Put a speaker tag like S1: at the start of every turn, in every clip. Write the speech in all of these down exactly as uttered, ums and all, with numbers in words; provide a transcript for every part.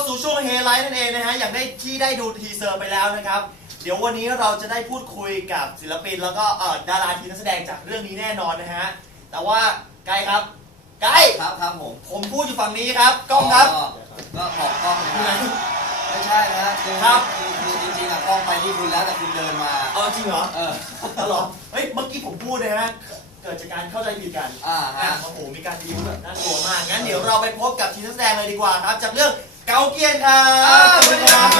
S1: สู่ช่วงเฮไลท์นั่นเองนะฮะอย่างได้ที่ได้ดูทีเซอร์ไปแล้วนะครับเดี๋ยววันนี้เราจะได้พูดคุยกับศิลปินแล้วก็เอ่อดาราทีมนักแสดงจากเรื่องนี้แน่นอนนะฮะแต่ว่าไกด์ครับไกด์
S2: ครับครับผม
S1: ผมพูดอยู่ฝั่งนี้ครับกล้องครับ
S2: ก็ขอบกล้องนะไม่ใช่นะคือ
S1: ครับ
S2: คือจริงๆอะกล้องไปที่คุณแล้วแต่คุณเดินมา
S1: เอาจริงเหรอ
S2: เออ
S1: เหรอเฮ้ยเมื่อกี้ผมพูดนะฮะเกิดจากการเข้าใจผิดกัน
S2: อ่า
S1: อ่ะ
S2: ฮะ
S1: โอ้โหมีการดีลแบบน่ากลัวมากงั้นเดี๋ยวเราไปพบกับทีมนักแสดงเลยดีกว่าครับจากเรื่องเกาเกียนครับสวัสดีครับ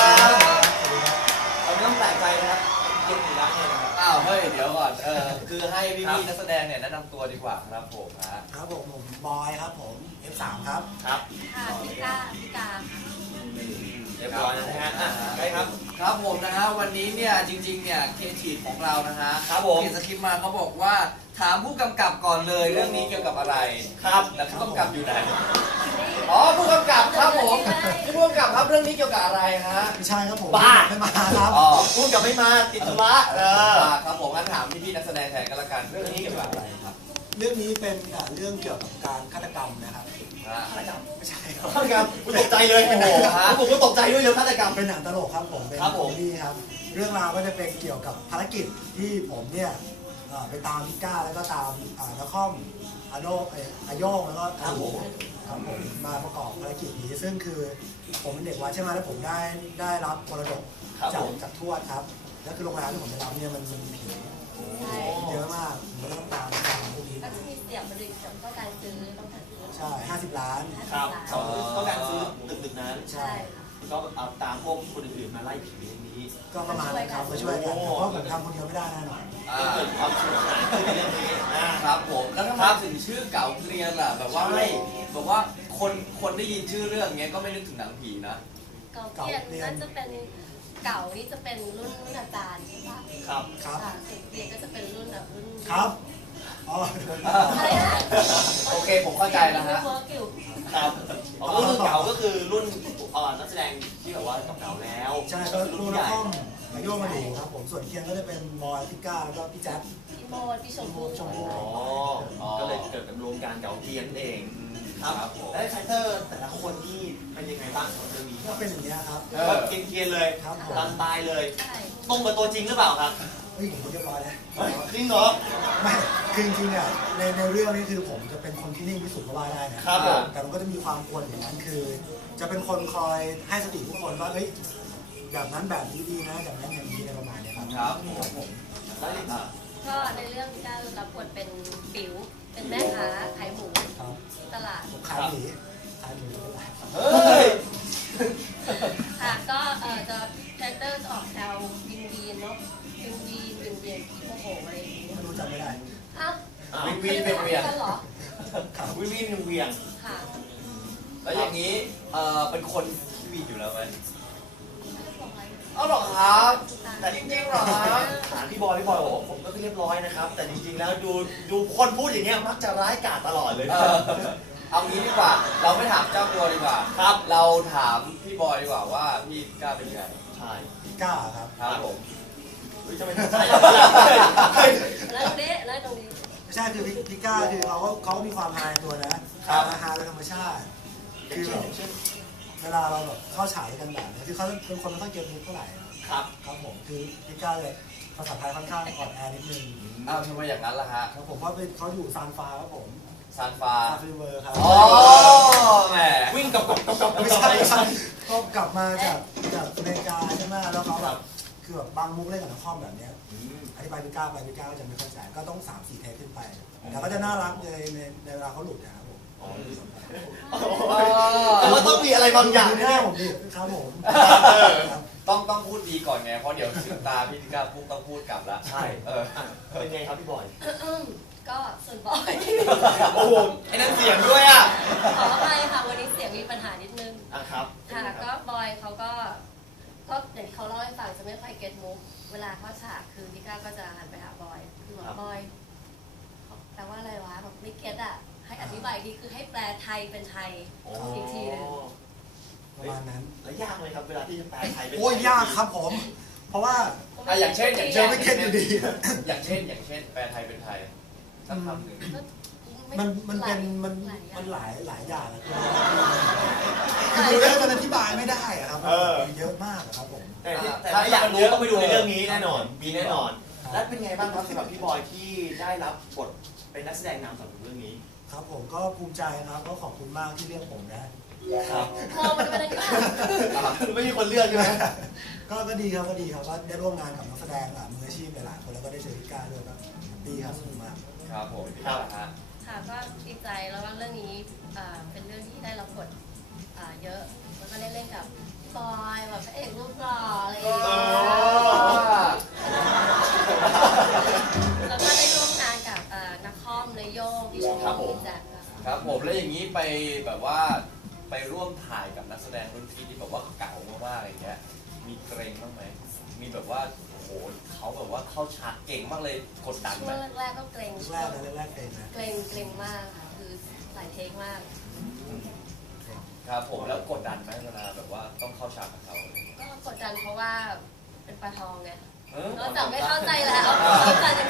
S1: เราไม่ต้องแปลกใจนะครับเกียนอยู่แล้วเนี่ยนะครับ
S2: อ้าวเฮ้ยเดี๋ยวก่อนเออคือให้พี่ๆนักแสดงเนี่ยแนะนำตัวดีกว่าครับผมฮะ
S3: ครับผมผมบอยครับผม เอฟ สาม ครับ
S1: ครับ
S4: ค่ะพิก้าพิกาค่ะ
S1: เรียบร้อยแล้วนะฮะอ่ะไกด์ครับ
S2: ครับผมนะฮะวันนี้เนี่ยจริงๆเนี่ยเคทีของเรานะฮะ
S1: ครับผม
S2: เขียนสคริปต์มาเขาบอกว่าถามผู้กำกับก่อนเลยเรื่องนี้เกี่ยวกับอะไร
S1: ครับ
S2: แต่ผู้กำกับอยู่ไหนอ๋อผู้กำกับครับผมผู้กำกับครับเรื่องนี้เกี่ยวกับอะไรฮะ
S3: ไม่ใช่ครับผม
S1: บ้า
S3: ไม่มาครับ
S2: อ๋อ
S1: พูดกับไม่มาติดธุระเออ
S2: ครับผมงั้นถามพี่ๆนักแสดงแทนกันละกันเรื่องนี้เกี่ยวกับอะไรครับ
S3: เรื่องนี้เป็นอ่ะเรื่องเกี่ยวกับการฆาตกรรมนะครับ
S2: ฮะ
S1: ฆาตกรรม
S3: ไม่ใช่ครับ
S1: ฆาตกรรมผมตกใจเลยโอ้โหผมก็ตกใจด้วยเรื่องฆาตกรรม
S3: เป็นหนังตลกครับผม เป็น
S1: ครับผม
S3: คอมเมดี้ครับ เรื่องราวก็จะเป็นเกี่ยวกับภารกิจที่ผมเนี่ยเอ่อไปตามพิก้าแล้วก็ตามอ่านครอาโนเอ่ออาโยงแล้วก็อาหูครับผมมาประกอบภารกิจนี้ ซึ่งคือผมเป็นเด็กวัดใช่ไหมแล้วผมได้ได้รับมรดก
S1: ครับ
S3: จาก
S1: ผม
S3: จากทวดครับ แล้วคือโรงแรมที่ผมไปรับเนี่ยมันมีผี
S4: ใช่
S3: เยอะมากผมก็ต้องตามตามพวกนี้
S4: ก็จะมีเสียงบริษัทต้องการซื้อต้องการซื้อ
S3: ใช่ห้าสิบล้าน
S1: ครับเขาต้องการซื้อตึกตึกนั้น
S4: ใช่ค่ะ
S1: ก็เอาตามพวกคนอื่นๆมาไล่ผีในนี้
S3: ก็ประมาณนั้นครับมาช่วยกันเพราะว่าผมทำคนเดียวไม่ได้แน่นอน
S2: อ่า
S1: เกิดความสนุกสนานขึ้นในเรื่องนี้นะครับ
S2: ผมแล้วทำไมถึงชื่อเก๋าเกรียนล่ะแบบว่าไม่แบบว่าคนคนได้ยินชื่อเรื่องเงี้ยก็ไม่นึกถึงหนังผีนะ
S4: เก่าเกียนน่าจะเป็นเก่านี่จะเป็นรุ่นรุ่นอาจารย์ใช่ปะ
S1: ครับ
S3: ครับ
S4: ค่ะส่วนเกียนก็จะเป็นรุ่นแบบรุ่น
S3: ครับอ๋อ
S4: อะไรนะ
S2: โอเคผมเข้าใจแล้วฮะ
S4: เวิร์กอยู่
S1: ครับอ๋อก็คือเก่าก็คือรุ่นเอ่อนักแสดงที่แบบว่าเก่าๆแล้ว
S3: ใช่ก็
S1: รุ่
S3: ลู
S1: น
S3: ก
S1: ให
S3: นัก
S1: ญ่
S3: ข้อมอายุมาอยู่ครับผมส่วนเคียงก็จะเป็นบอยพิก้าแล้วก็พี่แจ๊ค
S4: พี่โมดพี่ชมพู่
S3: ชมพู่
S1: อ๋อก็เลยเกิดเป็นรวมการเก่าเทียนเองครับ
S2: ครับผม
S1: และคาแรคเตอร์แต่ละคนที่เป็นยังไงบ้างของเรื่องนี้
S3: ก็เป็นอย่างนี้ยครับ
S2: เออ
S1: แบบเกรียนๆเลย
S3: ครับผม
S1: ตามสไตล์เลย
S4: ใช่
S1: ตรงกับตัวจริงหรือเปล่าครับ
S3: เฮ้ยผมเรียบร้อยแล้ว
S1: เฮ้ยจริงเหรอ
S3: ไม่คือจริงๆเนี่ยในในเรื่องนี้คือผมจะเป็นคนที่นิ่งที่สุดก็ว่าได้นะครับ
S1: ผม
S3: แต่มันก็จะมีความกวนอย่างนั้นคือ จะเป็นคนคอยให้สติทุกคนว่าเฮ้ยแบบนั้นแบบนี้ดีนะแบบนั้นอย่างนี้อะไรประมาณเนี้ยครับ
S2: ครับผม
S1: แล้วอีกอ่ะ
S4: ก็ในเรื่องพี่ก้ารับบทเป็นปิ๋วเป็นแม่ค้าขายหมู
S3: ครับ
S4: ที่ตลาด
S3: ผมขายหนีขายหนีไม่เป็นไร
S1: เฮ้ย
S4: ค่ะก็เออจะคาแรคเตอร์จะออกแนววินวีนเนาะวินวีนวินเวียนขี้โมโหอะไรอย่างงี้
S3: ไม่รู้จำไม่ได้
S4: อ้าว
S1: วินวีนเป็นเวียง
S4: กันเหรอ
S3: ครับ
S1: วินวีนเป็นเวียง
S4: ค่ะ
S2: แล้วอย่างนี้เออเป็นคนที่วีนอยู่แล้วไหม
S4: ไม่ได้บอกอะไร
S2: เอาหรอครับ
S4: แต่
S2: จริงๆเหรอครับ
S1: ถามพี่บอยพี่บอยบอกว่าผมก็เรียบร้อยนะครับ แต่จริงๆแล้วดูดูคนพูดอย่างเงี้ยมักจะร้ายกาจตลอดเลย
S2: เออเอางี้ดีกว่า เราไม่ถามเจ้าตัวดีกว่า
S1: ครับ
S2: เราถามพี่บอยดีกว่าว่าพี่กล้าเป็นยังไง
S1: ใช่
S3: พี่ก้าครับ
S2: ครับผม
S1: เฮ้ยจะเป็นใช่อย่างนั้นล่ะเฮ้ย
S4: แล้วตรงนี้แล้วตรงนี้
S3: ไม่ใช่คือพี่พี่ก้าคือเขาเขามีความฮาในตัวนะฮาฮาเป็นธรรมชาติ
S1: อย่าง
S3: คือ
S1: เช่
S3: แบ
S1: น
S3: บ
S1: เช่น
S3: เวลาเราแบบเข้าฉายกันแบบเนี้ยคือเขาเป็นคนไม่ค่อยเก็บมุกเท่าไหร่
S1: ครับ
S3: ครับผมคือพี่ก้าเลยภาษาไทยค่อนข้างอ่อนแอนิดนึง
S2: อ้าวทำไมอย่างนั้นล่ะฮะ
S3: ครับผมเพราะเป็นเขาอยู่ซานฟรานครับผม
S2: ซานฟรา
S3: ซานฟรีเวอร์ครับ
S2: อ๋อแหม
S1: วิ่งกับกับกับกับ
S3: ไม่ใช่ไม่ใช่เขากลับมาจากจากอเมริกาใช่ไหมแล้วเขาแบบคือแบบบางมุกเล่นกับนักคอมแบบเนี้ย
S1: อืม
S3: อธิบายพี่ก้าไปพี่ก้าก็จะไม่เข้าใจก็ต้องสามสี่เทคขึ้นไปแต่ก็จะน่ารักในในในเวลาเขาหลุดนะครับผม
S1: อ๋อแต่ว่าต้องมีอะไรบางอย่าง
S3: ดูห
S1: แน่
S3: น้าผมดิครับผมครับ
S2: ต้องต้องพูดดีก่อนไง เพราะเดี๋ยวถึงตาพี่กล้าพูดต้องพูดกลับละ
S1: ใช่
S2: เออ
S1: อ่ะเป็นไงครับพี่บอย
S4: ก็ส่วนบอย
S1: โอ้โหไอ้นั่นเสียงด้วยอ่ะ
S4: ขออภัยค่ะวันนี้เสียงมีปัญหานิดนึง
S1: อ่ะครับ
S4: ค่ะก็บอยเขาก็ก็อย่างที่เขาเล่าให้ฟังจะไม่ค่อยเก็ตมุกเวลาเข้าฉากคือพี่ก้าก็จะหันไปหาบอยคือบอกบอยแปลว่าอะไรวะแบบไม่เก็ตอ่ะให้อธิบายดีคือให้แปลไทยเป็นไทย
S1: โอ้
S4: อีกทีหนึ่ง
S3: ประมาณนั้น
S1: แล้วยากไหมครับเวลาที่จะแปลไทยเป็น
S3: โอ้ยยากครับผม เพราะว่า
S2: อ่ะอย่างเช่นอย่าง
S3: เจ
S2: เช่
S3: อน ไม่เก็ตอยู่ดี
S2: อย่างเช่น อย่างเช่น แปลไทยเป็นไทยสักคำหนึ่ง
S3: มันมันเป็นมัน
S4: หลายอย่าง
S3: มันหลายหลายอย่างอะคือดูแล้วมันอธิบายไม่ได้อะครับ
S1: เออ
S3: มีเยอะมากอะครับผม
S1: แต่ที่แต่ถ้าอยากรู้ต้องไปดูในเรื่องนี้แน่นอน มีแน่นอน และเป็นไงบ้างครับสำหรับพี่บอยที่ได้รับบทเป็นนักแสดงนำสำหรับเรื่องนี้
S3: ครับผมก็ภูมิใจครับก็ขอบคุณมากที่เลือกผมนะ
S1: ครับ
S4: มองมันไปทางนี้
S1: ไม่มีคนเลือกใช่ไหม
S3: ก็ก็ดีครับก็ดีครับก็ได้ร่วมงานกับนักแสดงอ่ะมืออาชีพหลายๆคนแล้วก็ได้เจอพี่ก้าด้วยก็ดีครับสนุกมาก
S2: ครับผม
S1: ครับ
S2: ฮะ
S4: ค่ะก็ดีใจแล้วว่าเรื่องนี้อ่าเป็นเรื่องที่ได้รับบทอ่าเยอะแล้วก็ได้เล่นกับพี่บอยแบบพระเอกรูปหล่ออะไรอย่างเงี้ย
S1: อ๋อ
S4: แล้วก็ได้ร่วมงานกับอ่านักคอมเลยโยงพี่ชม
S1: ครับผม
S4: พี่แจ็คค่ะ
S2: ครับผมแล้วอย่างนี้ไปแบบว่าไปร่วมถ่ายกับนักแสดงรุ่นพี่ที่แบบว่าเก่ามากๆอย่างเงี้ยมีเกรงบ้างไหมมีแบบว่าโอ้โหเขาแบบว่าเข้าฉากเก่งมากเลยกดดัน
S4: ช่
S2: ไหม
S4: วงแรกๆก็เกรง
S3: แรกๆนะแรกๆเองนะ
S4: เกรงเกรงมากค่ะคือหลายเทคมาก
S2: ครับผมแล้วกดดันไหมเวลาแบบว่าต้องเข้าฉากกับเขา
S4: ก็กดดันเพราะว่าเป็นปลาทองไง
S2: เออน
S4: อกจากไม่เข้าใจแล้วเข้าใจใน